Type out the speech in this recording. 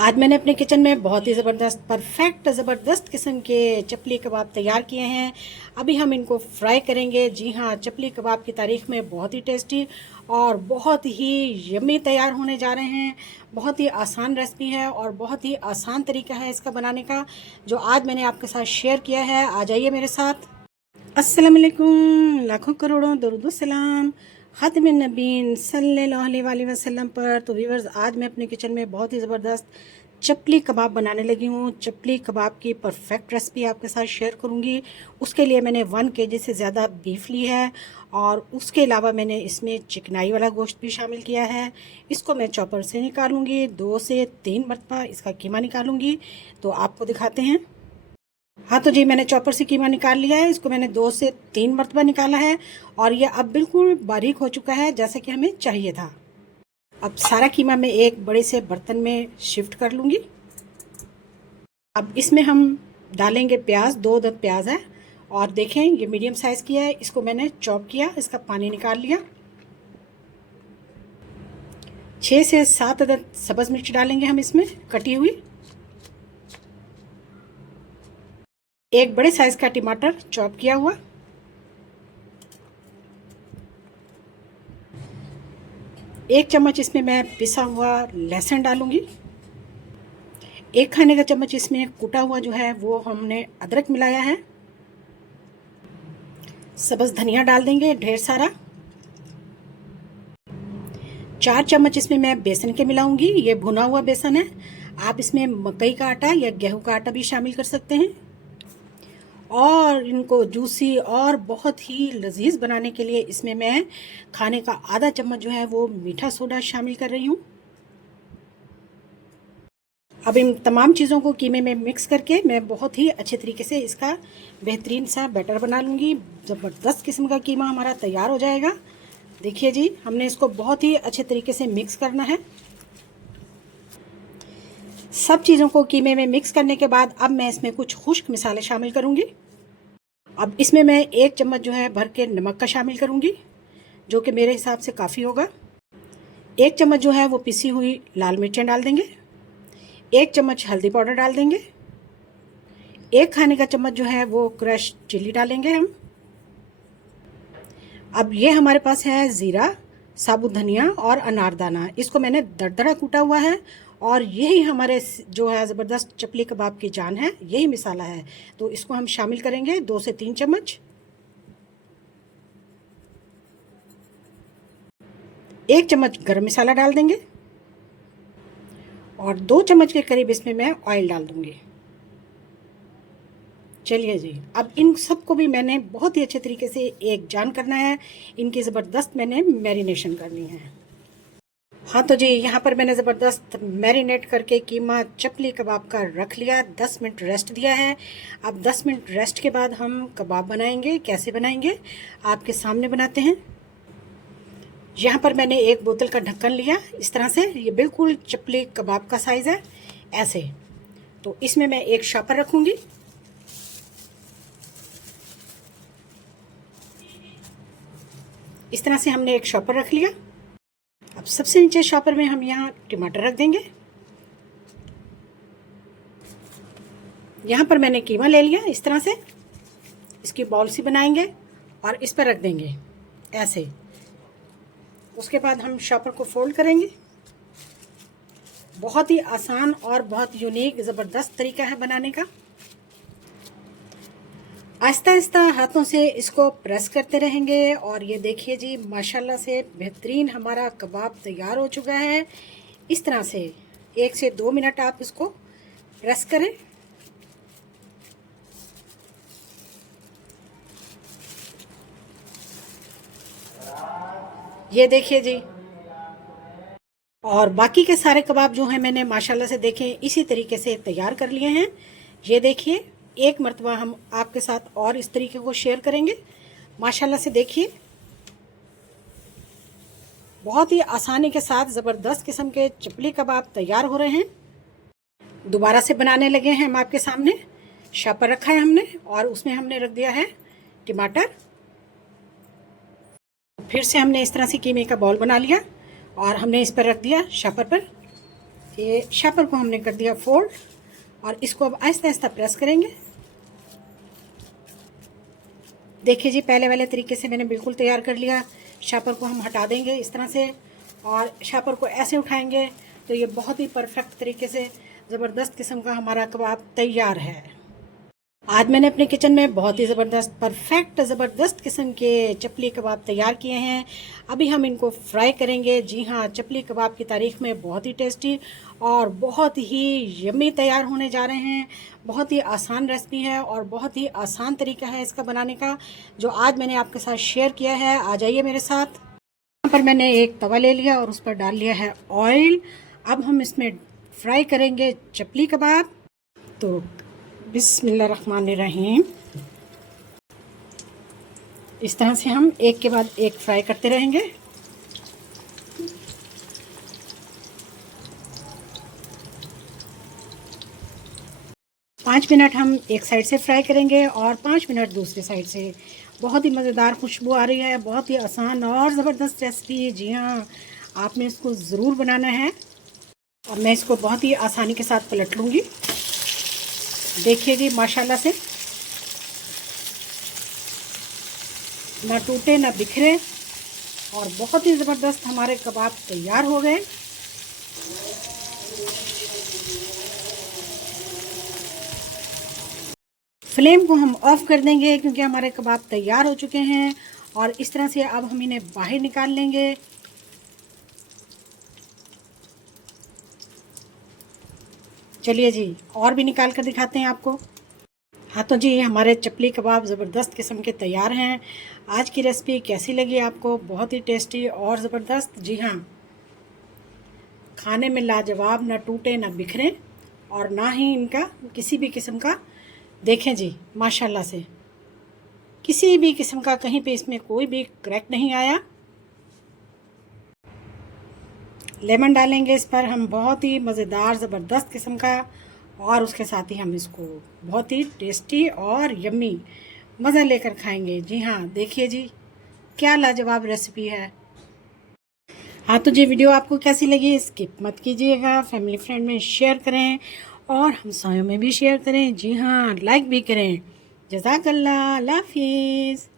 आज मैंने अपने किचन में बहुत ही ज़बरदस्त किस्म के चपली कबाब तैयार किए हैं। अभी हम इनको फ्राई करेंगे। जी हाँ, चपली कबाब की तारीख में बहुत ही टेस्टी और बहुत ही यम्मी तैयार होने जा रहे हैं। बहुत ही आसान रेसिपी है और बहुत ही आसान तरीका है इसका बनाने का, जो आज मैंने आपके साथ शेयर किया है। आ जाइए मेरे साथ। अस्सलाम वालेकुम, लाखों करोड़ों दरूद सलाम ख़ातिमुन नबीन सल्लल्लाहु अलैहि वसल्लम पर। तो व्यूअर्स, आज मैं अपने किचन में बहुत ही ज़बरदस्त चपली कबाब बनाने लगी हूँ। चपली कबाब की परफेक्ट रेसिपी आपके साथ शेयर करूँगी। उसके लिए मैंने 1 केजी से ज़्यादा बीफ ली है और उसके अलावा मैंने इसमें चिकनाई वाला गोश्त भी शामिल किया है। इसको मैं चॉपर से निकालूँगी, 2 से 3 मरतबा इसका कीमा निकालूँगी। तो आपको दिखाते हैं। हाँ तो जी, मैंने चॉपर से कीमा निकाल लिया है। इसको मैंने 2 से 3 मरतबा निकाला है और ये अब बिल्कुल बारीक हो चुका है, जैसा कि हमें चाहिए था। अब सारा कीमा मैं एक बड़े से बर्तन में शिफ्ट कर लूँगी। अब इसमें हम डालेंगे प्याज। 2 अदद प्याज है और देखें ये मीडियम साइज़ की है। इसको मैंने चॉप किया, इसका पानी निकाल लिया। 6 से 7 अदद सब्ज़ मिर्च डालेंगे हम इसमें कटी हुई। 1 बड़े साइज़ का टमाटर चॉप किया हुआ। 1 चम्मच इसमें मैं पिसा हुआ लहसुन डालूंगी। 1 खाने का चम्मच इसमें कूटा हुआ जो है वो हमने अदरक मिलाया है। सब्ज़ धनिया डाल देंगे ढेर सारा। 4 चम्मच इसमें मैं बेसन के मिलाऊंगी। ये भुना हुआ बेसन है। आप इसमें मकई का आटा या गेहूं का आटा भी शामिल कर सकते हैं। और इनको जूसी और बहुत ही लजीज बनाने के लिए इसमें मैं खाने का आधा चम्मच जो है वो मीठा सोडा शामिल कर रही हूँ। अब इन तमाम चीज़ों को कीमे में मिक्स करके मैं बहुत ही अच्छे तरीके से इसका बेहतरीन सा बैटर बना लूँगी। ज़बरदस्त किस्म का कीमा हमारा तैयार हो जाएगा। देखिए जी, हमने इसको बहुत ही अच्छे तरीके से मिक्स करना है। सब चीज़ों को कीमे में मिक्स करने के बाद अब मैं इसमें कुछ खुश्क मसाले शामिल करूँगी। अब इसमें मैं 1 चम्मच जो है भर के नमक का शामिल करूँगी, जो कि मेरे हिसाब से काफ़ी होगा। 1 चम्मच जो है वो पिसी हुई लाल मिर्चें डाल देंगे। 1 चम्मच हल्दी पाउडर डाल देंगे। 1 खाने का चम्मच जो है वो क्रश चिली डालेंगे हम। अब ये हमारे पास है ज़ीरा, साबुत धनिया और अनारदाना। इसको मैंने दरदरा कूटा हुआ है और यही हमारे जो है ज़बरदस्त चपली कबाब की जान है, यही मसाला है। तो इसको हम शामिल करेंगे 2 से 3 चम्मच। 1 चम्मच गरम मसाला डाल देंगे और 2 चम्मच के करीब इसमें मैं ऑयल डाल दूंगी। चलिए जी, अब इन सबको भी मैंने बहुत ही अच्छे तरीके से एक जान करना है। इनकी ज़बरदस्त मैंने मैरिनेशन करनी है। हाँ तो जी, यहाँ पर मैंने ज़बरदस्त मैरिनेट करके कीमा चपली कबाब का रख लिया। 10 मिनट रेस्ट दिया है। अब 10 मिनट रेस्ट के बाद हम कबाब बनाएंगे। कैसे बनाएंगे आपके सामने बनाते हैं। यहाँ पर मैंने 1 बोतल का ढक्कन लिया इस तरह से। ये बिल्कुल चपली कबाब का साइज़ है ऐसे। तो इसमें मैं एक शॉपर रखूँगी। इस तरह से हमने एक शॉपर रख लिया। अब सबसे नीचे शॉपर में हम यहाँ टमाटर रख देंगे। यहाँ पर मैंने कीमा ले लिया इस तरह से। इसकी बॉल सी बनाएंगे और इस पर रख देंगे ऐसे। उसके बाद हम शॉपर को फोल्ड करेंगे। बहुत ही आसान और बहुत यूनिक ज़बरदस्त तरीका है बनाने का। आहिस्ता आहिस्ता हाथों से इसको प्रेस करते रहेंगे और ये देखिए जी, माशाल्लाह से बेहतरीन हमारा कबाब तैयार हो चुका है। इस तरह से 1 से 2 मिनट आप इसको प्रेस करें। ये देखिए जी, और बाकी के सारे कबाब जो हैं मैंने माशाल्लाह से देखें इसी तरीके से तैयार कर लिए हैं। ये देखिए, एक मरतबा हम आपके साथ और इस तरीके को शेयर करेंगे। माशाल्लाह से देखिए, बहुत ही आसानी के साथ ज़बरदस्त किस्म के चपली कबाब तैयार हो रहे हैं। दोबारा से बनाने लगे हैं हम आपके सामने। शॉपर रखा है हमने और उसमें हमने रख दिया है टमाटर। फिर से हमने इस तरह से कीमे का बॉल बना लिया और हमने इस पर रख दिया शॉपर पर। ये शापर को हमने कर दिया फोल्ड और इसको अब आहिस्ता आहिस्ता प्रेस करेंगे। देखिए जी, पहले वाले तरीके से मैंने बिल्कुल तैयार कर लिया। शापर को हम हटा देंगे इस तरह से और शापर को ऐसे उठाएंगे तो ये बहुत ही परफेक्ट तरीके से ज़बरदस्त किस्म का हमारा कबाब तैयार है। आज मैंने अपने किचन में बहुत ही ज़बरदस्त परफेक्ट ज़बरदस्त किस्म के चपली कबाब तैयार किए हैं। अभी हम इनको फ्राई करेंगे। जी हाँ, चपली कबाब की तारीख में बहुत ही टेस्टी और बहुत ही यम्मी तैयार होने जा रहे हैं। बहुत ही आसान रेसिपी है और बहुत ही आसान तरीका है इसका बनाने का, जो आज मैंने आपके साथ शेयर किया है। आ जाइए मेरे साथ। यहाँ पर मैंने एक तवा ले लिया और उस पर डाल लिया है ऑयल। अब हम इसमें फ्राई करेंगे चपली कबाब। तो बिस्मिल्लाहिर्रहमानिर्रहीम, इस तरह से हम एक के बाद एक फ्राई करते रहेंगे। पाँच मिनट हम एक साइड से फ्राई करेंगे और 5 मिनट दूसरी साइड से। बहुत ही मज़ेदार खुशबू आ रही है। बहुत ही आसान और ज़बरदस्त रेसिपी है। जी हाँ, आपने इसको ज़रूर बनाना है। और मैं इसको बहुत ही आसानी के साथ पलट लूँगी। देखिए जी, माशाल्लाह से ना टूटे ना बिखरे और बहुत ही ज़बरदस्त हमारे कबाब तैयार हो गए। फ्लेम को हम ऑफ कर देंगे क्योंकि हमारे कबाब तैयार हो चुके हैं और इस तरह से अब हम इन्हें बाहर निकाल लेंगे। चलिए जी, और भी निकाल कर दिखाते हैं आपको। हाँ तो जी, हमारे चपली कबाब ज़बरदस्त किस्म के तैयार हैं। आज की रेसिपी कैसी लगी आपको? बहुत ही टेस्टी और ज़बरदस्त। जी हाँ, खाने में लाजवाब, ना टूटे ना बिखरे और ना ही इनका किसी भी किस्म का, देखें जी माशाल्लाह से, किसी भी किस्म का कहीं पे इसमें कोई भी क्रैक नहीं आया। लेमन डालेंगे इस पर हम, बहुत ही मज़ेदार ज़बरदस्त किस्म का, और उसके साथ ही हम इसको बहुत ही टेस्टी और यम्मी मज़ा लेकर खाएंगे। जी हाँ, देखिए जी, क्या लाजवाब रेसिपी है। हाँ तो जी, वीडियो आपको कैसी लगी स्किप मत कीजिएगा, फैमिली फ्रेंड में शेयर करें और हमसायों में भी शेयर करें। जी हाँ, लाइक भी करें। जज़ाकल्लाह, अल्लाह हाफिज़।